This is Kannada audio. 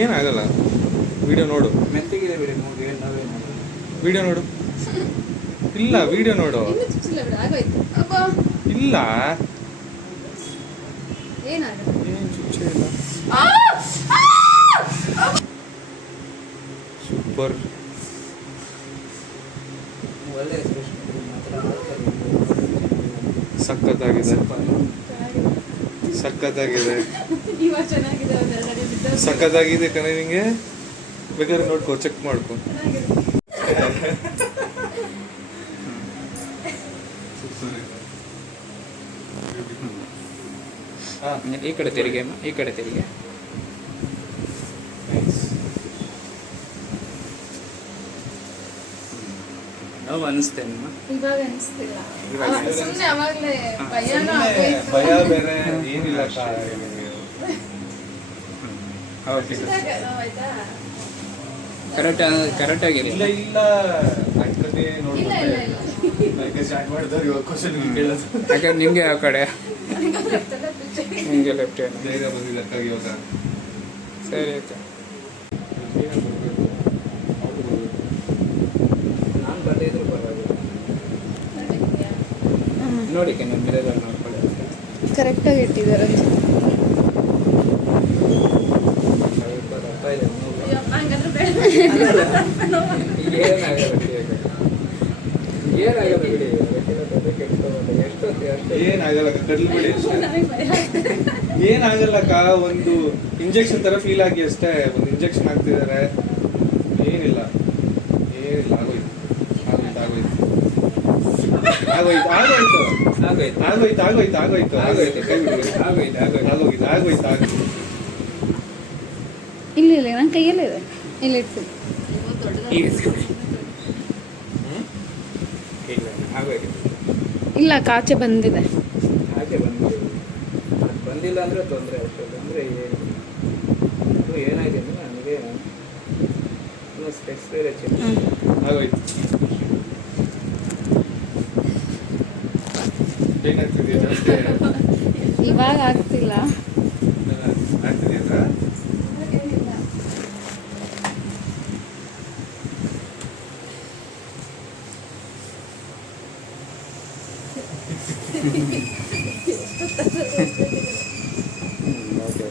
ಏನಾಗಲ್ಲ. ವಿಡಿಯೋ ನೋಡು, ಮೆತ್ತಗಿದೆ ವಿಡಿಯೋ ನೋಡು. ಇಲ್ಲ, ವಿಡಿಯೋ ನೋಡು. ಇಲ್ಲ, ಏನು ಚುಚ್ಚೆ ಇಲ್ಲ. ಸೂಪರ್, ಸಖತ್ತಾಗಿದೆ, ಸಖತ್ತಾಗಿದೆ, ಸಖತ್ತಾಗಿದೆ ಕಣೆ. ನಿಂಗೆ ಬೇಕಾದ್ರೆ ನೋಡ್ಕೋ, ಚೆಕ್ ಮಾಡ್ಕೊ. ಈ ಕಡೆ ತೆರಿಗೆ, ಈ ಕಡೆ ತೆರಿಗೆ. ನೋವು ಅನಿಸ್ತೇನಮ್ಮ? ಇವಾಗ ಅನಿಸ್ತಿಲ್ಲ. ಭಯ ಬೇರೆ ಏನಿಲ್ಲ. ಕರೆಕ್ಟಾಗಿ ಇಲ್ಲ ಇಲ್ಲ ಸ್ಟಾರ್ಟ್ ಮಾಡಿದವ್ರು ಇವಾಗ ಕ್ವಶನ್ ಕೇಳೋದು. ಯಾಕಂದ್ರೆ ನಿಮಗೆ ಆ ಕಡೆ ನಿಮಗೆ ಲೆಫ್ಟ್ ಬೇಗ ಬಂದಿಲ್ಲ ಅದಕ್ಕಾಗಿ ಇವಾಗ. ಸರಿ ಆಯ್ತು. ನಾನು ಬಂದಿದ್ರು ಪರವಾಗಿಲ್ಲ. ನೋಡಿ ನಾನು ಮಿರರಲ್ಲಿ ನೋಡ್ಕೊಳ್ಳಿ. ಕರೆಕ್ಟಾಗಿ ಇಟ್ಟಿದ್ದಾರೆ. ಏನಾಗಲ್ಲ, ಕಡ್ಲು ಬಿಡಿ. ಏನಾಗಲ್ಲಕ್ಕ, ಒಂದು ಇಂಜೆಕ್ಷನ್ ತರ ಫೀಲ್ ಆಗಿ ಅಷ್ಟೇ. ಒಂದು ಇಂಜೆಕ್ಷನ್ ಹಾಕ್ತಿದ್ದಾರೆ, ಏನಿಲ್ಲ ಏನಿಲ್ಲ. ಆಗೋಯ್ತು ಆಗೋಯ್ತು ಆಗೋಯ್ತು ಆಗೋಯ್ತು ಆಗೋಯ್ತು ಆಗೋಯ್ತು ಆಗೋಯ್ತು ಆಗೋಯ್ತು ಆಗೋಯ್ತು ಕೈ ಬಿಡಿ. ಆಗೋಯ್ತು ಆಗೋಯ್ತು ಆಗೋಯ್ತು ಆಗೋಯ್ತು ಆಗೋಯ್ತು. ಇಲ್ಲ ಇಲ್ಲ, ನನ್ನ ಕೈಯಲ್ಲೇ ಇದೆ. ಇಲ್ಲ ಇಡ್ತೀನಿ. ಇಲ್ಲ, ಕಾಚೆ ಬಂದಿದೆ. ಆಚೆ ಬಂದಿಲ್ಲ ಅಂದರೆ ತೊಂದರೆ ಆಗ್ತದೆ. ಅಂದರೆ ಏನಾಗಿದೆ ಅಂದರೆ ನನಗೆ ಸ್ಪೆಕ್ಸ್ ಬೇರೆ ಆಗೋಯ್ತು. ಏನಾಗ್ತಿದೆಯಾ ಜಾಸ್ತಿ? ಇವಾಗ ಆಗ್ತಿಲ್ಲ. ಆಗ್ತಿದೆಯಾ? ಓಕೆ.